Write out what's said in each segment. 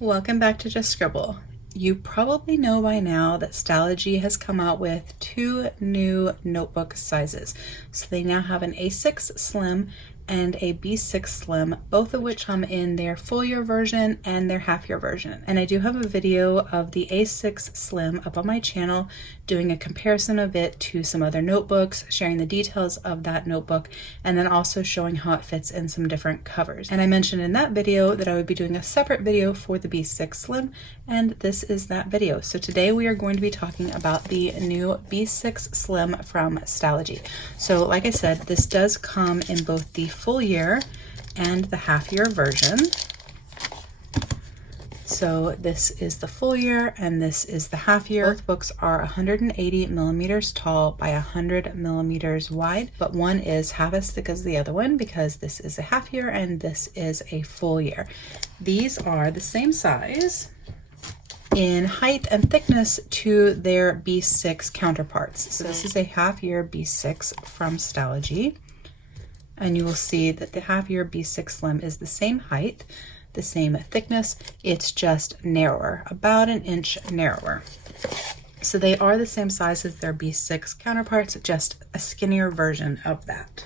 Welcome back to Just Scribble. You probably know by now that Stalogy has come out with two new notebook sizes. So they now have an A6 Slim and a B6 Slim, both of which come in their full year version and their half year version. And I do have a video of the A6 Slim up on my channel doing a comparison of it to some other notebooks, sharing the details of that notebook, and then also showing how it fits in some different covers. And I mentioned in that video that I would be doing a separate video for the B6 Slim, and this is that video. So today we are going to be talking about the new B6 Slim from Stalogy. So like I said, this does come in both the full year and the half year version. So this is the full year and this is the half year. Both books are 180 millimeters tall by 100 millimeters wide, but one is half as thick as the other one because this is a half year and this is a full year. These are the same size in height and thickness to their B6 counterparts. So this is a half year B6 from Stalogy, and you will see that the half year B6 Slim is the same height, the same thickness, it's just narrower, about an inch narrower. So they are the same size as their B6 counterparts, just a skinnier version of that.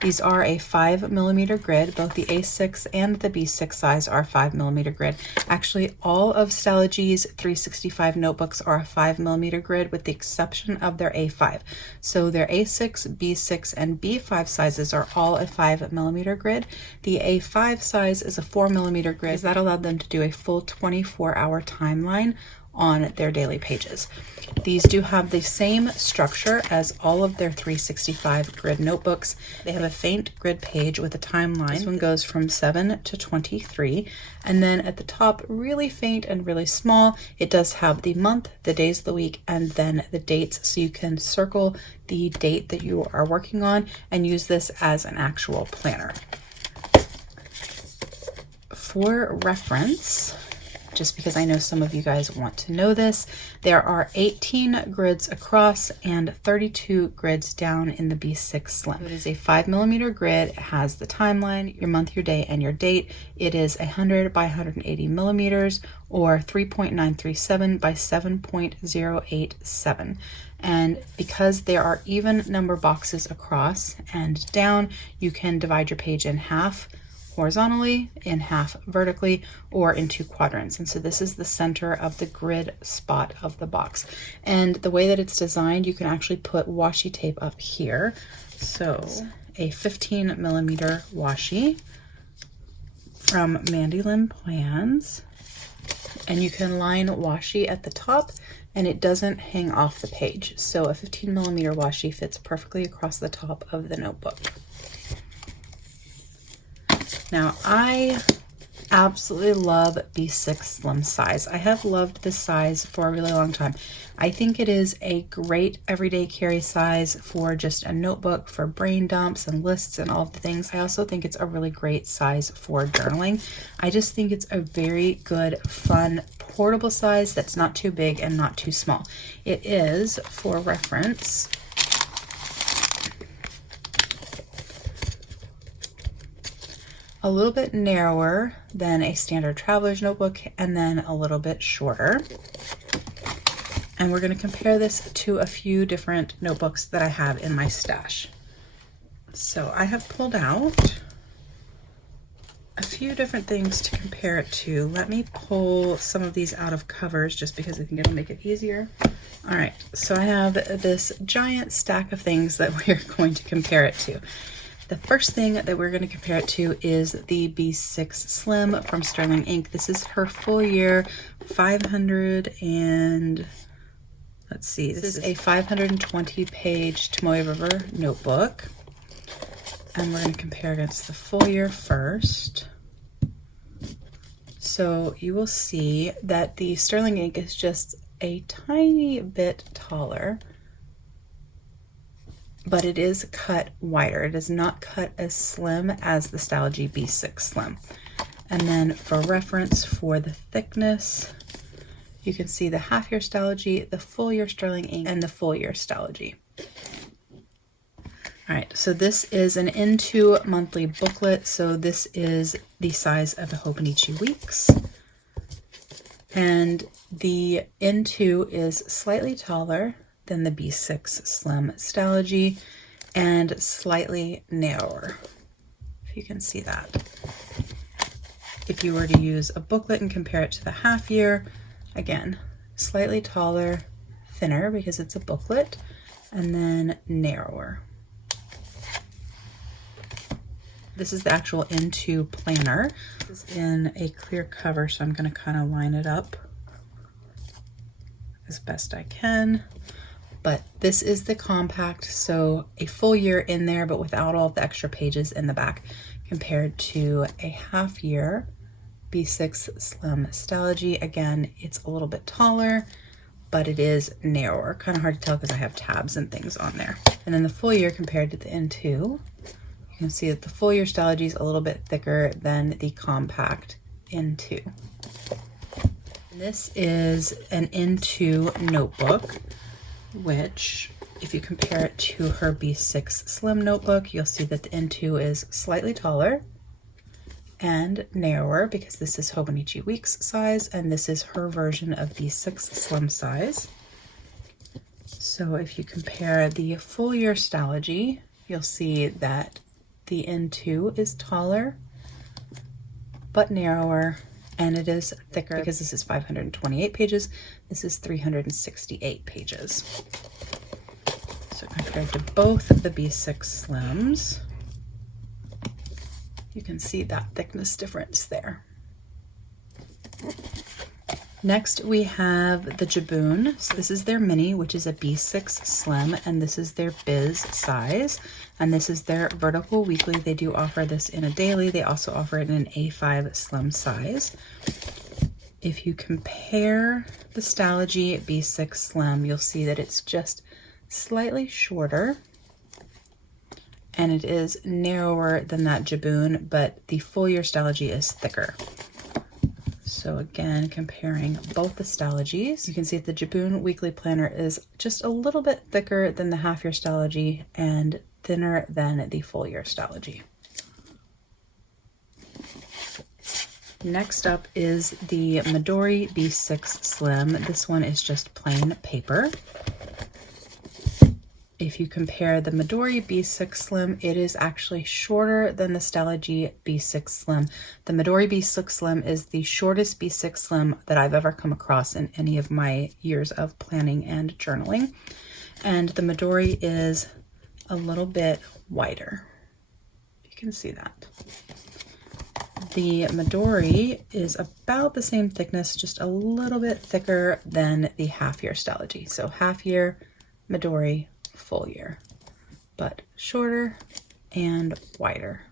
These are a 5 millimeter grid. Both the A6 and the B6 size are 5 millimeter grid. Actually, all of Stalogy's 365 notebooks are a 5 millimeter grid with the exception of their A5. So their A6, B6, and B5 sizes are all a 5 millimeter grid. The A5 size is a 4 millimeter grid because that allowed them to do a full 24-hour timeline on their daily pages. These do have the same structure as all of their 365 grid notebooks. They have a faint grid page with a timeline. This one goes from 7 to 23, and then at the top, really faint and really small, it does have the month, the days of the week, and then the dates, so you can circle the date that you are working on and use this as an actual planner. For reference, just because I know some of you guys want to know this, there are 18 grids across and 32 grids down in the B6 Slim. It is a 5 millimeter grid. It has the timeline, your month, your day, and your date. It is 100 by 180 millimeters or 3.937 by 7.087. And because there are even number boxes across and down, you can divide your page in half horizontally, in half vertically, or in two quadrants. And so this is the center of the grid spot of the box. And the way that it's designed, you can actually put washi tape up here. So a 15 millimeter washi from Mandy Lynn Plans. And you can line washi at the top and it doesn't hang off the page. So a 15 millimeter washi fits perfectly across the top of the notebook. Now, I absolutely love B6 Slim size. I have loved this size for a really long time. I think it is a great everyday carry size for just a notebook for brain dumps and lists and all the things. I also think it's a really great size for journaling. I just think it's a very good, fun, portable size that's not too big and not too small. It is, for reference, a little bit narrower than a standard traveler's notebook and then a little bit shorter. And we're going to compare this to a few different notebooks that I have in my stash. So I have pulled out a few different things to compare it to. Let me pull some of these out of covers just because I think it'll make it easier. All right, so I have this giant stack of things that we're going to compare it to. The first thing that we're going to compare it to is the B6 Slim from Sterling Ink. This is her full year 500 and let's see, this is a 520 page Tomoe River notebook. And we're going to compare against the full year first. So you will see that the Sterling Ink is just a tiny bit taller, but it is cut wider. It is not cut as slim as the Stalogy B6 Slim. And then for reference for the thickness, you can see the half year Stalogy, the full year Sterling Ink, and the full year Stalogy. All right, so this is an N2 monthly booklet. So this is the size of the Hobonichi Weeks. And the N2 is slightly taller than the B6 Slim Stalogy and slightly narrower, if you can see that. If you were to use a booklet and compare it to the half year, again, slightly taller, thinner because it's a booklet, and then narrower. This is the actual N2 planner. This is in a clear cover, so I'm going to kind of line it up as best I can. But this is the compact, so a full year in there, but without all of the extra pages in the back, compared to a half year B6 Slim Stalogy. Again, it's a little bit taller, but it is narrower. Kind of hard to tell because I have tabs and things on there. And then the full year compared to the N2. You can see that the full year Stalogy is a little bit thicker than the compact N2. And this is an N2 notebook, which if you compare it to her B6 Slim notebook, you'll see that the N2 is slightly taller and narrower because this is Hobonichi Weeks size and this is her version of B6 Slim size. So if you compare the full year Stalogy, you'll see that the N2 is taller, but narrower, and it is thicker because this is 528 pages. This is 368 pages. So compared to both of the B6 Slims, you can see that thickness difference there. Next, we have the Jaboon. So this is their mini, which is a B6 Slim, and this is their Biz size. And this is their vertical weekly. They do offer this in a daily. They also offer it in an A5 Slim size. If you compare the Stalogy B6 Slim, you'll see that it's just slightly shorter. And it is narrower than that Jaboon, but the full year Stalogy is thicker. So again, comparing both the Stalogies, you can see that the Jaboon Weekly Planner is just a little bit thicker than the half year Stalogy and thinner than the full year Stalogy. Next up is the Midori B6 Slim. This one is just plain paper. If you compare the Midori B6 Slim, it is actually shorter than the Stalogy B6 Slim. The Midori B6 Slim is the shortest B6 Slim that I've ever come across in any of my years of planning and journaling. And the Midori is a little bit wider. You can see that. The Midori is about the same thickness, just a little bit thicker than the half year Stalogy. So half year, Midori, full year, but shorter and wider.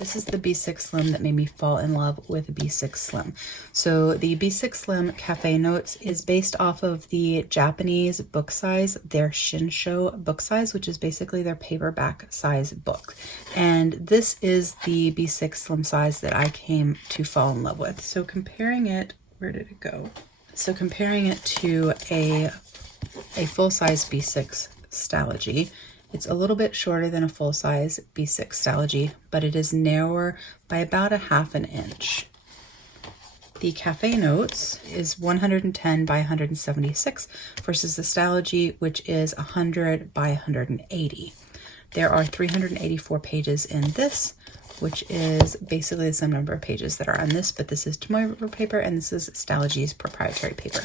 This is the B6 Slim that made me fall in love with B6 Slim. So the B6 Slim Cafe Notes is based off of the Japanese book size, their Shinsho book size, which is basically their paperback size book. And this is the B6 Slim size that I came to fall in love with. So comparing it, where did it go? So comparing it to a full-size B6 Stalogy, it's a little bit shorter than a full-size B6 Stalogy, but it is narrower by about a half an inch. The Cafe Notes is 110 by 176 versus the Stalogy, which is 100 by 180. There are 384 pages in this, which is basically the same number of pages that are on this, but this is Tomoe paper and this is Stalogy's proprietary paper.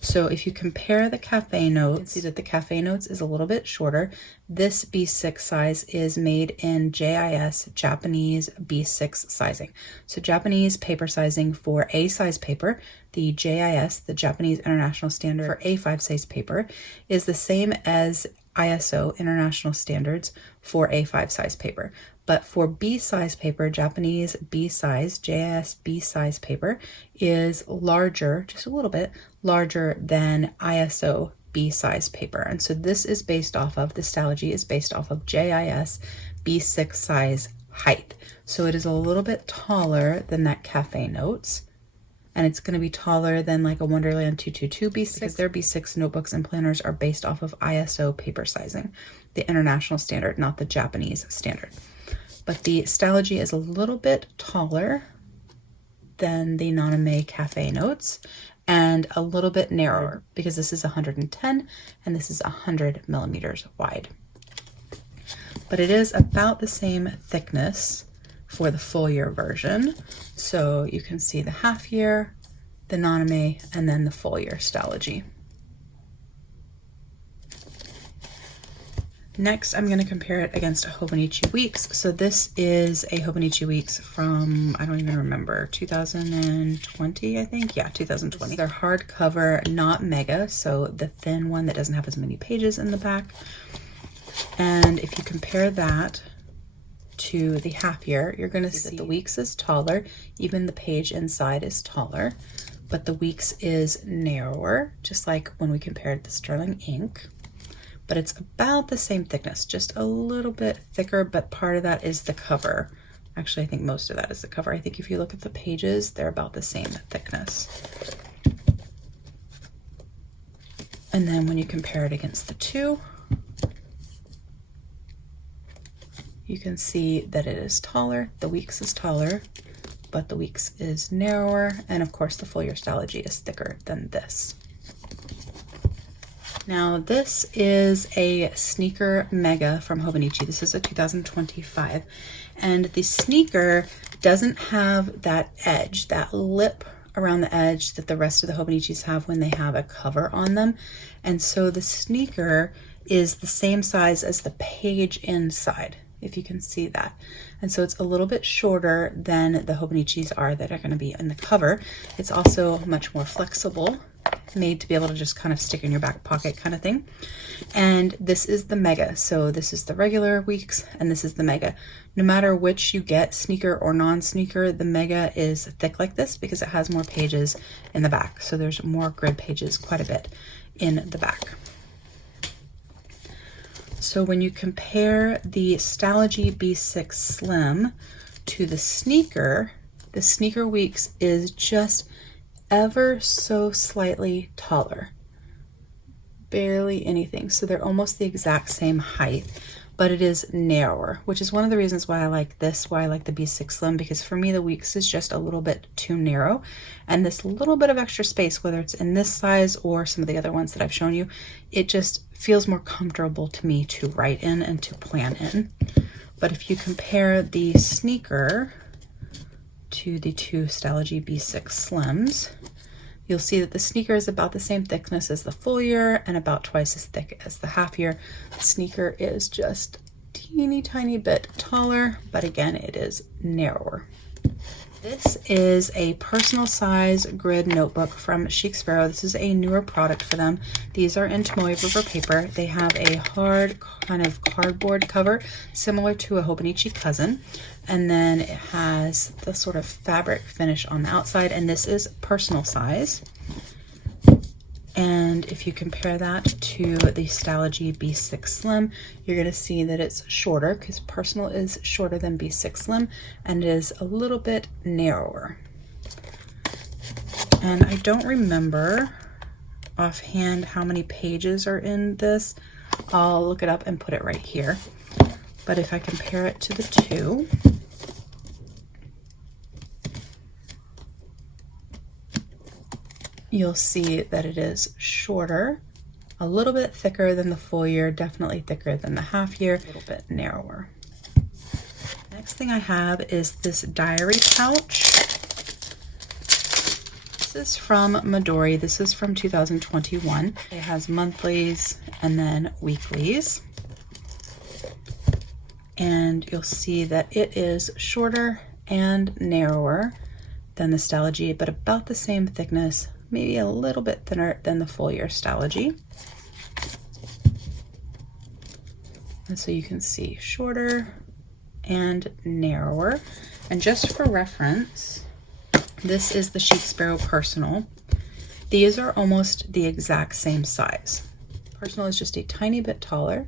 So if you compare the Cafe Notes, you can see that the Cafe Notes is a little bit shorter. This B6 size is made in JIS, Japanese B6 sizing. So Japanese paper sizing for A size paper, the JIS, the Japanese International Standard for A5 size paper, is the same as ISO International Standards for A5 size paper. But for B size paper, Japanese B size, JIS B size paper is larger, just a little bit larger than ISO B size paper. And so this is based off of, the Stalogy is based off of JIS B6 size height. So it is a little bit taller than that Cafe Notes, and it's going to be taller than like a Wonderland 222 B6 because their B6 notebooks and planners are based off of ISO paper sizing, the international standard, not the Japanese standard. But the Stalogy is a little bit taller than the Naname Cafe Notes and a little bit narrower because this is 110 and this is 100 millimeters wide. But it is about the same thickness for the full year version. So you can see the half year, the Naname, and then the full year Stalogy. Next, I'm going to compare it against a Hobonichi Weeks. So this is a Hobonichi Weeks from, I don't even remember, 2020, I think. Yeah, 2020. They're hardcover, not mega, so the thin one that doesn't have as many pages in the back. And if you compare that to the half year, you're going to see that the Weeks is taller. Even the page inside is taller, but the Weeks is narrower, just like when we compared the Sterling ink. But it's about the same thickness, just a little bit thicker, but part of that is the cover. Actually, I think most of that is the cover. I think if you look at the pages, they're about the same thickness. And then when you compare it against the two, you can see that it is taller. The Weeks is taller, but the Weeks is narrower. And of course, the full year Stalogy is thicker than this. Now this is a sneaker mega from Hobonichi. This is a 2025, and the sneaker doesn't have that edge, that lip around the edge that the rest of the Hobonichis have when they have a cover on them. And so the sneaker is the same size as the page inside, if you can see that. And so it's a little bit shorter than the Hobonichis are that are going to be in the cover. It's also much more flexible, made to be able to just kind of stick in your back pocket kind of thing. And this is the mega. So this is the regular Weeks and this is the mega. No matter which you get, sneaker or non-sneaker, the mega is thick like this because it has more pages in the back. So there's more grid pages, quite a bit in the back. So when you compare the Stalogy B6 Slim to the sneaker Weeks is just ever so slightly taller, barely anything. So they're almost the exact same height, but it is narrower, which is one of the reasons why I like this, why I like the B6 Slim, because for me the Weeks is just a little bit too narrow, and this little bit of extra space, whether it's in this size or some of the other ones that I've shown you, it just feels more comfortable to me to write in and to plan in. But if you compare the sneaker to the two Stalogy B6 Slims, you'll see that the sneaker is about the same thickness as the full year and about twice as thick as the half year. The sneaker is just teeny tiny bit taller, but again, it is narrower. This is a personal size grid notebook from Chic Sparrow. This is a newer product for them. These are in Tomoe River paper. They have a hard kind of cardboard cover, similar to a Hobonichi cousin. And then it has the sort of fabric finish on the outside, and this is personal size. And if you compare that to the Stalogy B6 Slim, you're going to see that it's shorter because personal is shorter than B6 Slim and is a little bit narrower. And I don't remember offhand how many pages are in this. I'll look it up and put it right here. But if I compare it to the two, you'll see that it is shorter, a little bit thicker than the full year, definitely thicker than the half year, a little bit narrower. Next thing I have is this diary pouch. This is from Midori. This is from 2021. It has monthlies and then weeklies. And you'll see that it is shorter and narrower than the Stalogy, but about the same thickness, maybe a little bit thinner than the full year Stalogy. And so you can see shorter and narrower. And just for reference, this is the Chic Sparrow Personal. These are almost the exact same size. Personal is just a tiny bit taller,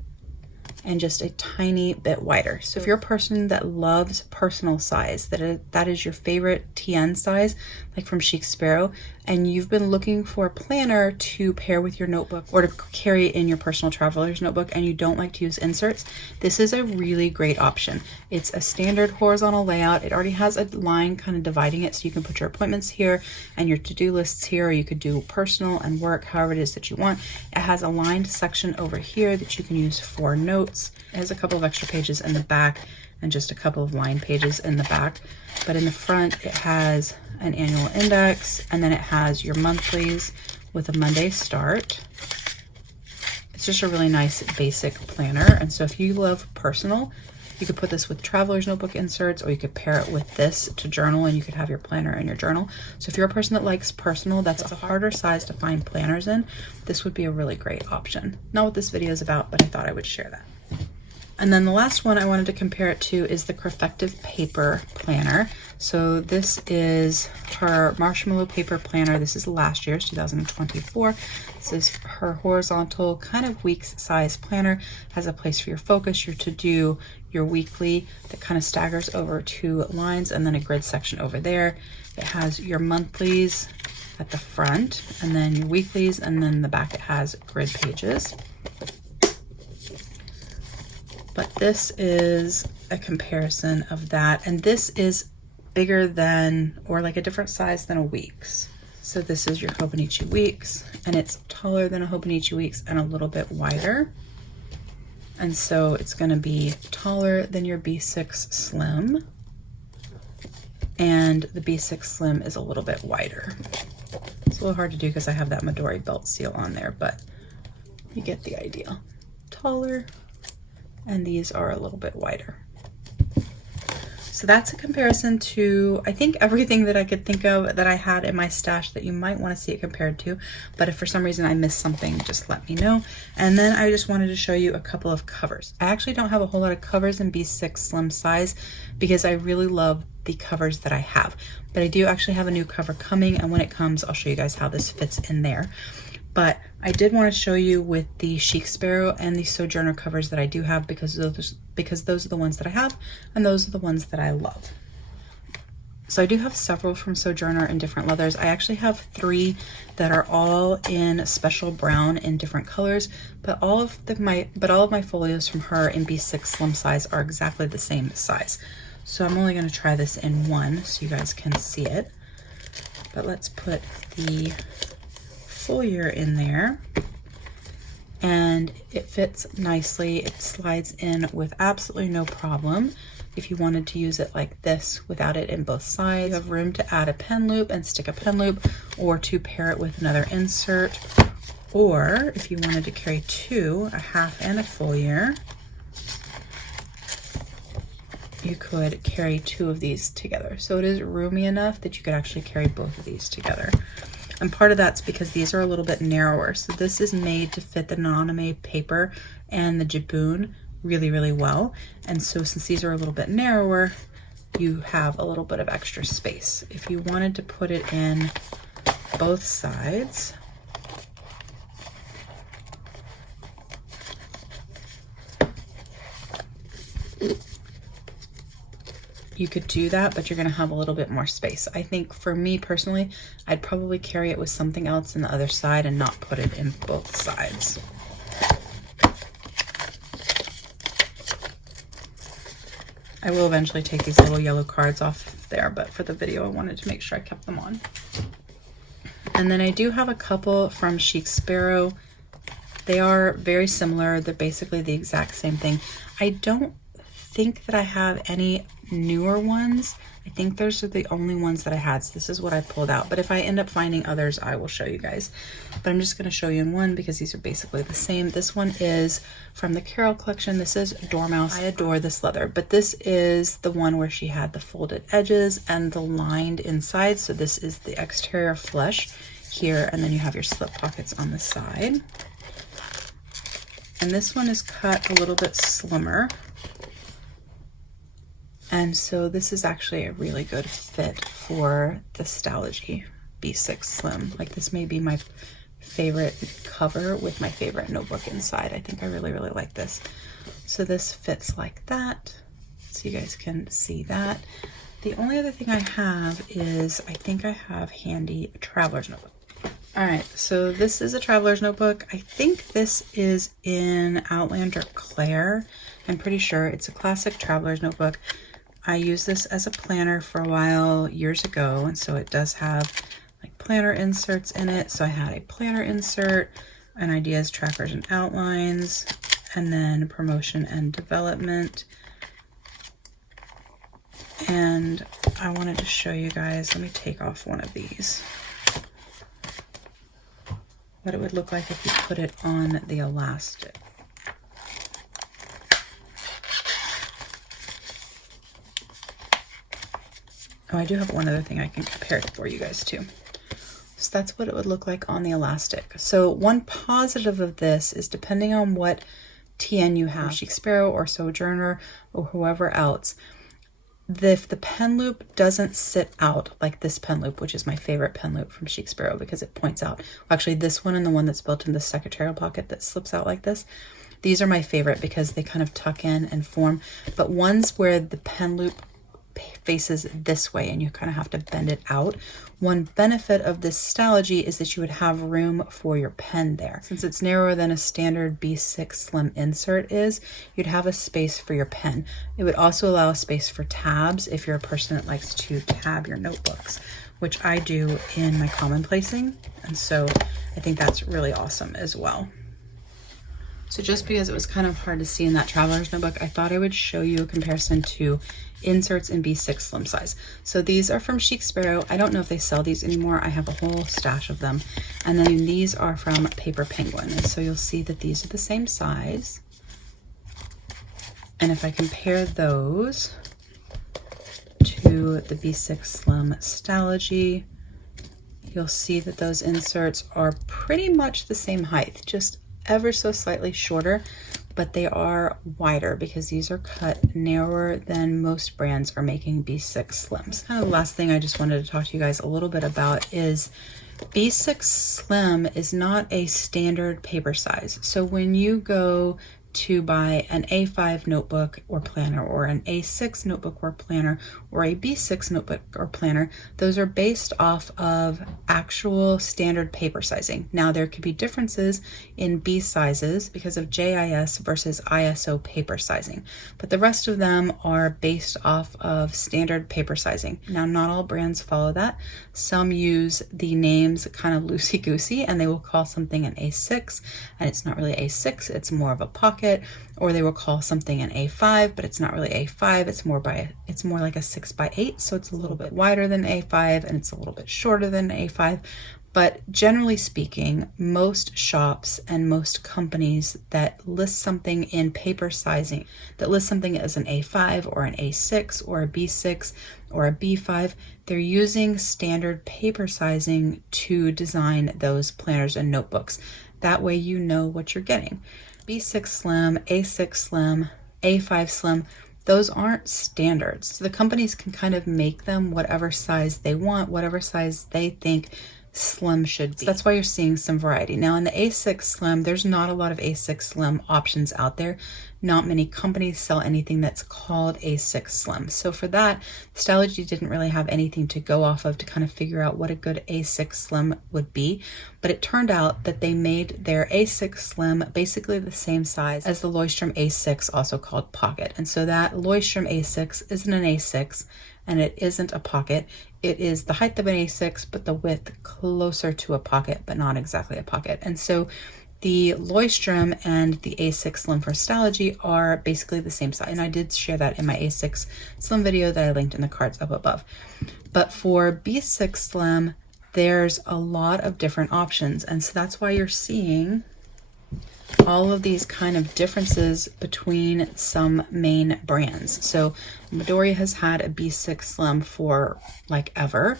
and just a tiny bit wider. So if you're a person that loves personal size, that is your favorite TN size, like from Chic Sparrow, and you've been looking for a planner to pair with your notebook or to carry in your personal traveler's notebook, and you don't like to use inserts, this is a really great option. It's a standard horizontal layout. It already has a line kind of dividing it, so you can put your appointments here and your to-do lists here, or you could do personal and work, however it is that you want. It has a lined section over here that you can use for notes. It has a couple of extra pages in the back and just a couple of line pages in the back, but in the front it has an annual index, and then it has your monthlies with a Monday start. It's just a really nice basic planner. And so if you love personal, you could put this with traveler's notebook inserts, or you could pair it with this to journal, and you could have your planner and your journal. So if you're a person that likes personal, that's a harder size to find planners in, this would be a really great option. Not what this video is about, but I thought I would share that. And then the last one I wanted to compare it to is the Crafective Paper Planner. So this is her Marshmallow Paper Planner. This is last year's, 2024. This is her horizontal kind of weeks size planner. Has a place for your focus, your to-do, your weekly that kind of staggers over 2 lines, and then a grid section over there. It has your monthlies at the front, and then your weeklies, and then the back it has grid pages. But this is a comparison of that, and this is bigger than, or like a different size than a Weeks. So this is your Hobonichi Weeks, and it's taller than a Hobonichi Weeks and a little bit wider. And so it's gonna be taller than your B6 Slim, and the B6 Slim is a little bit wider. It's a little hard to do because I have that Midori belt seal on there, but you get the idea. Taller, and these are a little bit wider. So that's a comparison to, I think, everything that I could think of that I had in my stash that you might want to see it compared to. But if for some reason I missed something, just let me know. And then I just wanted to show you a couple of covers. I actually don't have a whole lot of covers in B6 Slim size because I really love the covers that I have. But I do actually have a new cover coming, and when it comes, I'll show you guys how this fits in there. But I did want to show you with the Chic Sparrow and the Sojourner covers that I do have, because those are the ones that I have, and those are the ones that I love. So I do have several from Sojourner in different leathers. I actually have 3 that are all in special brown in different colors, but all of my folios from her in B6 Slim size are exactly the same size. So I'm only going to try this in one so you guys can see it. But let's put the foliar in there, and it fits nicely. It slides in with absolutely no problem. If you wanted to use it like this without it in both sides, you have room to add a pen loop and stick a pen loop, or to pair it with another insert, or if you wanted to carry 2, a half and a foliar, you could carry 2 of these together. So it is roomy enough that you could actually carry both of these together. And part of that's because these are a little bit narrower. So this is made to fit the Naname paper and the Jibun really, really well. And so since these are a little bit narrower, you have a little bit of extra space. If you wanted to put it in both sides, you could do that, but you're gonna have a little bit more space. I think for me personally, I'd probably carry it with something else in the other side and not put it in both sides. I will eventually take these little yellow cards off there, but for the video, I wanted to make sure I kept them on. And then I do have a couple from Chic Sparrow. They are very similar. They're basically the exact same thing. I don't think that I have any newer ones. I think those are the only ones that I had, so this is what I pulled out. But if I end up finding others, I will show you guys. But I'm just going to show you in one because these are basically the same. This one is from the Carol collection. This is Dormouse. I adore this leather, but this is the one where she had the folded edges and the lined inside. So this is the exterior flesh here, and then you have your slip pockets on the side. And this one is cut a little bit slimmer. And so this is actually a really good fit for the Stalogy B6 Slim. Like, this may be my favorite cover with my favorite notebook inside. I think I really, really like this. So this fits like that, so you guys can see that. The only other thing I have is, I think I have handy a traveler's notebook. All right, so this is a traveler's notebook. I think this is in Outlander Claire. I'm pretty sure it's a classic traveler's notebook. I used this as a planner for a while years ago, and so it does have like planner inserts in it. So I had a planner insert, and ideas, trackers, and outlines, and then promotion and development. And I wanted to show you guys, let me take off one of these, what it would look like if you put it on the elastic. Oh, I do have one other thing I can compare it for you guys too. So that's what it would look like on the elastic. So one positive of this is, depending on what TN you have, Chic Sparrow or Sojourner or whoever else, if the pen loop doesn't sit out like this pen loop, which is my favorite pen loop from Chic Sparrow because it points out, actually this one and the one that's built in the secretarial pocket that slips out like this, these are my favorite because they kind of tuck in and form. But ones where the pen loop faces this way and you kind of have to bend it out, one benefit of this Stalogy is that you would have room for your pen there. Since it's narrower than a standard B6 slim insert is, you'd have a space for your pen. It would also allow a space for tabs if you're a person that likes to tab your notebooks, which I do in my commonplacing, and so I think that's really awesome as well. So just because it was kind of hard to see in that traveler's notebook, I thought I would show you a comparison to inserts in B6 slim size. So these are from Chic Sparrow. I don't know if they sell these anymore. I have a whole stash of them. And then these are from Paper Penguin. And so you'll see that these are the same size. And if I compare those to the B6 Slim Stalogy, you'll see that those inserts are pretty much the same height, just ever so slightly shorter, but they are wider because these are cut narrower than most brands are making B6 Slims. Kind of the last thing I just wanted to talk to you guys a little bit about is B6 Slim is not a standard paper size. So when you go to buy an A5 notebook or planner, or an A6 notebook or planner, or a B6 notebook or planner, those are based off of actual standard paper sizing. Now there could be differences in B sizes because of JIS versus ISO paper sizing, but the rest of them are based off of standard paper sizing. Now not all brands follow that. Some use the names kind of loosey-goosey and they will call something an A6 and it's not really A6, it's more of a pocket. Or they will call something an A5, but it's not really A5. It's more like a 6x8, so it's a little bit wider than A5 and it's a little bit shorter than A5. But generally speaking, most shops and most companies that list something in paper sizing, that list something as an A5 or an A6 or a B6 or a B5, they're using standard paper sizing to design those planners and notebooks. That way you know what you're getting. B6 Slim, A6 Slim, A5 Slim, those aren't standards. So the companies can kind of make them whatever size they want, whatever size they think Slim should be. So that's why you're seeing some variety. Now in the A6 Slim, there's not a lot of A6 Slim options out there. Not many companies sell anything that's called A6 Slim. So for that, Stalogy didn't really have anything to go off of to kind of figure out what a good A6 Slim would be. But it turned out that they made their A6 Slim basically the same size as the Leuchtturm A6, also called Pocket. And so that Leuchtturm A6 isn't an A6 and it isn't a pocket. It is the height of an A6, but the width closer to a pocket, but not exactly a pocket. And so the Leuchtturm and the A6 Slim for Stalogy are basically the same size. And I did share that in my A6 Slim video that I linked in the cards up above. But for B6 Slim, there's a lot of different options. And so that's why you're seeing all of these kind of differences between some main brands. So Midori has had a B6 Slim for like ever.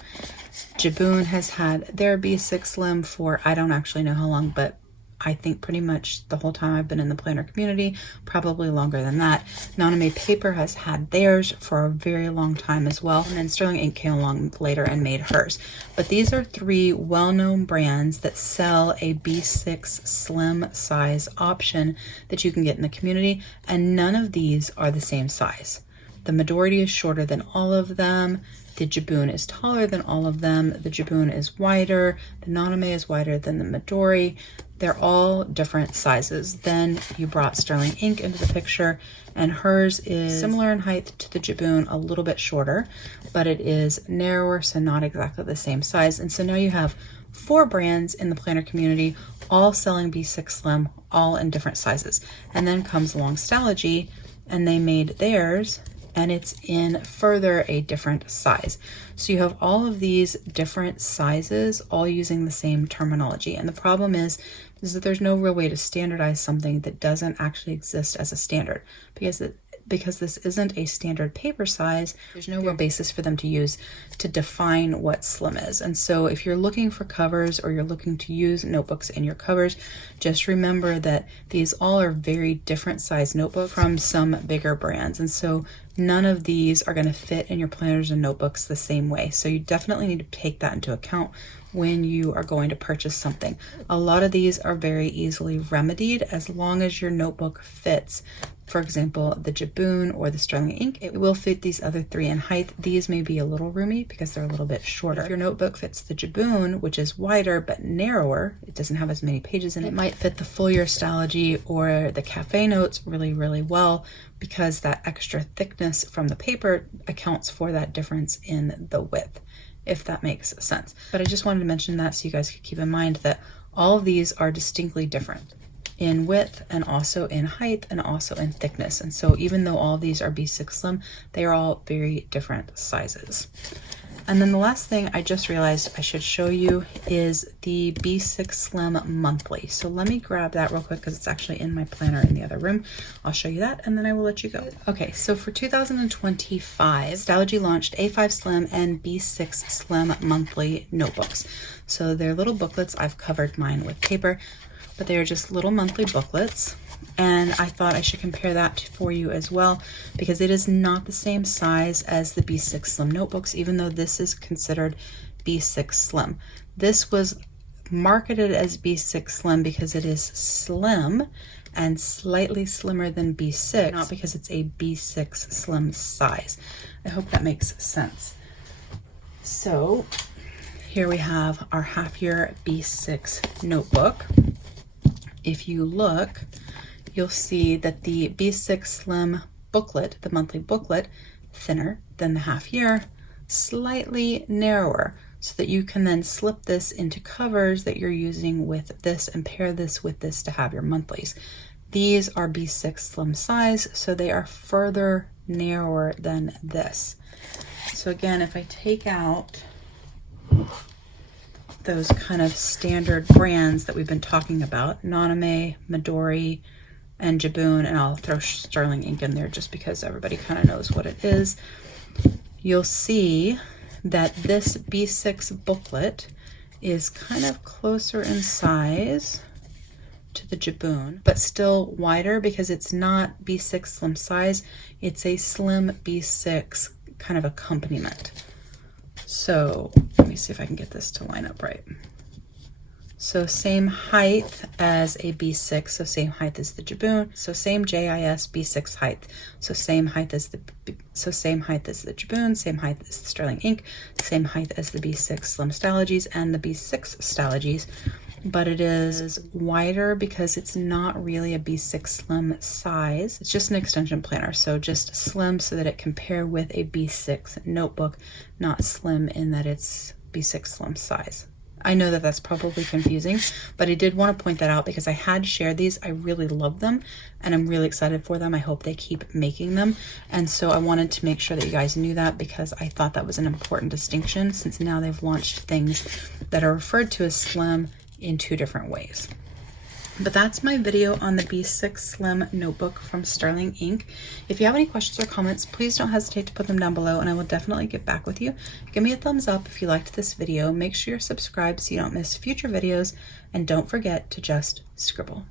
Jabun has had their B6 Slim for, I don't actually know how long, but I think pretty much the whole time I've been in the planner community, probably longer than that. Naname Paper has had theirs for a very long time as well, and then Sterling Ink came along later and made hers. But these are three well-known brands that sell a B6 slim size option that you can get in the community, and none of these are the same size. The Midori is shorter than all of them. The Jabun is taller than all of them. The Jabun is wider. The Naname is wider than the Midori. They're all different sizes. Then you brought Sterling Ink into the picture, and hers is similar in height to the Jabun, a little bit shorter, but it is narrower, so not exactly the same size. And so now you have 4 brands in the planner community, all selling B6 Slim, all in different sizes. And then comes along Stalogy, and they made theirs, and it's in further a different size. So you have all of these different sizes all using the same terminology. And the problem is that there's no real way to standardize something that doesn't actually exist as a standard, because this isn't a standard paper size. There's no real basis for them to use to define what slim is. And so if you're looking for covers or you're looking to use notebooks in your covers, just remember that these all are very different size notebooks from some bigger brands. And so none of these are going to fit in your planners and notebooks the same way. So you definitely need to take that into account when you are going to purchase something. A lot of these are very easily remedied as long as your notebook fits. For example, the Jabun or the Sterling Ink, it will fit these other 3 in height. These may be a little roomy because they're a little bit shorter. If your notebook fits the Jabun, which is wider but narrower, it doesn't have as many pages in it, it might fit the full year Stalogy or the Cafe Notes really, really well, because that extra thickness from the paper accounts for that difference in the width, if that makes sense. But I just wanted to mention that so you guys could keep in mind that all of these are distinctly different in width and also in height and also in thickness. And so even though all of these are B6 Slim, they are all very different sizes. And then the last thing I just realized I should show you is the B6 Slim monthly. So let me grab that real quick because it's actually in my planner in the other room. I'll show you that and then I will let you go. Okay, so for 2025, Stalogy launched A5 Slim and B6 Slim monthly notebooks. So they're little booklets. I've covered mine with paper, but they are just little monthly booklets. And I thought I should compare that for you as well, because it is not the same size as the B6 Slim notebooks, even though this is considered B6 Slim. This was marketed as B6 Slim because it is slim and slightly slimmer than B6, not because it's a B6 Slim size. I hope that makes sense. So here we have our half year B6 notebook. If you look, you'll see that the B6 Slim booklet, the monthly booklet, thinner than the half year, slightly narrower, so that you can then slip this into covers that you're using with this and pair this with this to have your monthlies. These are B6 Slim size, so they are further narrower than this. So again, if I take out those kind of standard brands that we've been talking about, Naname, Midori, and Jabun, and I'll throw Sterling Ink in there just because everybody kind of knows what it is, you'll see that this B6 booklet is kind of closer in size to the Jabun, but still wider because it's not B6 Slim size, it's a slim B6 kind of accompaniment. So let me see if I can get this to line up right. So same height as a B6, so same height as the Jabun, so same JIS B6 height, so same height as the Jabun, same height as the Sterling Ink, same height as the B6 Slim Stalogies and the B6 Stalogies, but it is wider because it's not really a B6 Slim size. It's just an extension planner, so just slim so that it can pair with a B6 notebook, not slim in that it's B6 Slim size. I know that that's probably confusing, but I did want to point that out because I had shared these. I really love them and I'm really excited for them. I hope they keep making them. And so I wanted to make sure that you guys knew that because I thought that was an important distinction, since now they've launched things that are referred to as slim in 2 different ways. But that's my video on the B6 Slim notebook from Sterling Ink. If you have any questions or comments, please don't hesitate to put them down below and I will definitely get back with you. Give me a thumbs up if you liked this video. Make sure you're subscribed so you don't miss future videos, and don't forget to just scribble.